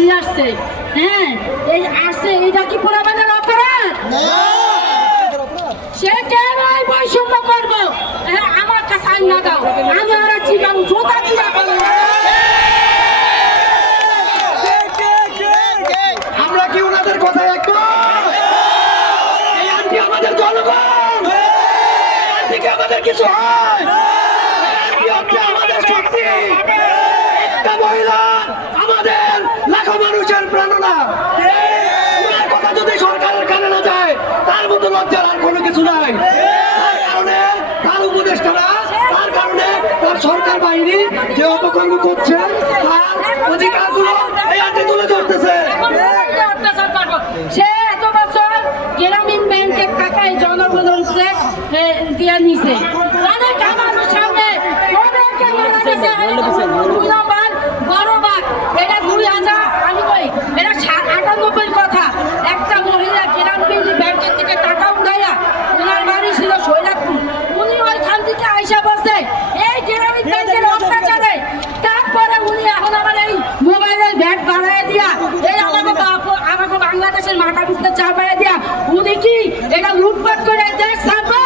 নিয়ে আসছে। হ্যাঁ, এই আসছে, এটা কি পোলাপানের অপরাধ? সে কেন এই বৈষম্য করবো? আমার কাছে আইন না দাও, আমি আর জীবন জোতা দিয়ে আমরা কি ওনাদের কথা একমত? এই আন্টি আমাদের জনগণ, থেকে আমাদের কিছু হয়, আমাদের শক্তি। একটা মহিলা আমাদের লাখো মানুষের প্রেরণা। ওনার কথা যদি সরকারের কানে না যায়, তার মতো লজ্জার আর কোনো কিছু নাই। তার কারণে তার উপদেষ্টারা, তার কারণে তার সরকার বাহিনী যে অপকর্ম করছে, তার অধিকারগুলো এই আন্টি তুলে ধরতেছে। সে এত বছর গ্রামীণ ব্যাংকের টাকায় জনগণের দিয়ে নিছে, অনেক আমাদের সামনে বড় বাঘ, এটা 2000, আমি কই এটা 98 কথা। একটা মহিলা গ্রামীণ ব্যাংকের থেকে টাকা উঠাইয়া, ওনার বাড়ি ছিল সৈরাতপুর, উনি ওইখান থেকে আইসা বসে এই গ্রামীণ ব্যাংকের অত্যাচারে। তারপরে উনি এখন আমার এই মোবাইলের ব্যাগ বাড়াইয়া দিয়া, এই আমাকে বাংলাদেশের মাথা পিছনে চাপ বাড়াই দিয়া, উনি কি এটা লুটপাট করে দেশ ছাড়বো?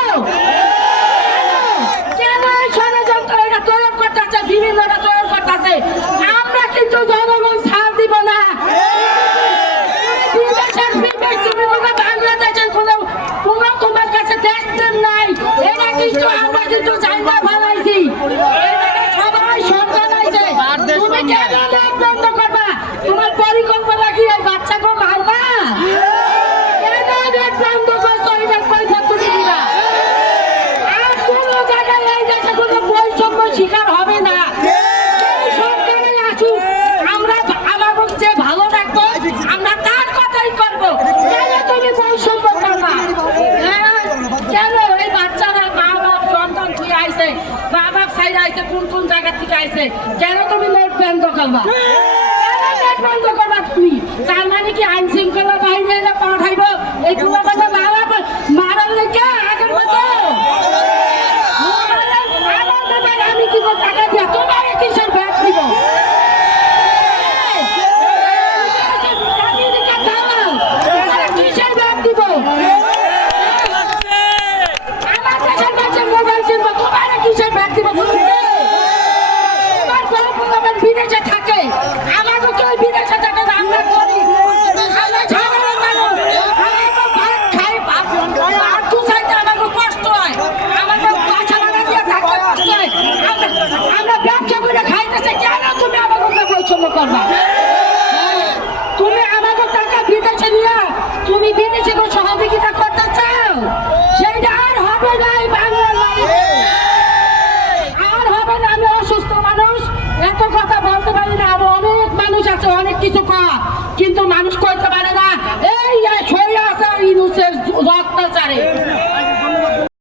কেন এই ষড়যন্ত্র এটা তৈরি করতেছে, বিভিন্নটা তৈরি করতেছে? আমরা কিন্তু জনগণ ছাড় দিব না। বিদেশের বিবেক, তুমি কোনো বাংলাদেশের কোনো তোমার কাছে দেশ নাই, এটা কিন্তু আমরা কিন্তু জানা ভালাইছি, সবাই সন্তান আছে। তুমি কেন লেখ বন্ধ করবা? তোমার পরিকল্পনা কি এই বাচ্চাকে মারবা? কেন লেখ বন্ধ করছো? এটা পয়সা তুমি দিবা। আর কোনো জায়গায় এই দেশে কোনো বৈষম্য শিকার হবে না। এই সরকারে আসুক, আমরা আমাকে যে ভালো রাখবো, আমরা তার কথাই করবো। কেন তুমি বৈষম্য করবা? কেন এই বাচ্চারা মা বাপ সন্তান তুই আইছে, মা বাপ সাইড আইছে, কোন কোন জায়গা থেকে আইছে, কেন তুমি নোট বন্ধ করবা? নোট বন্ধ করবা তুমি? তার মানে কি আইন শৃঙ্খলা বাহিনী এনে পাঠাইব এইগুলো মানে মা বাপ মারার লেগে আগের মতো? আমি দিব টাকা দিয়া, তোমার কিসের ব্যাগ দিব? কিসের ব্যাগ দিব? কিসের ব্যাগ দিব? তোমার বড় প্রধান বিদেশে থাকে, আমাকে কেউ বিদেশে থাকে না, আমরা করি। আমরা সাধারণ মানুষ, আমরা ভাত খাই, ভাত গুছাইতে আমাকে কষ্ট হয়, আমাকে বাসা ভাড়া দিয়ে থাকতে কষ্ট হয়। আমরা ব্যবসা করে খাইতেছে, কেন তুমি আমাকে বৈষম্য করবা? তুমি আমাকে টাকা বিদেশে নিয়ে তুমি বিদেশে কোনো সহযোগিতা করতে চাও? সেইটা আর হবে না এই বাংলার মানুষ। আমি অসুস্থ মানুষ, এত কথা বলতে পারি না। আরো অনেক মানুষ আছে অনেক কিছু কয়, কিন্তু মানুষ কইতে পারে না। এই ছড়িয়ে আছে ইনুসের অত্যাচারে।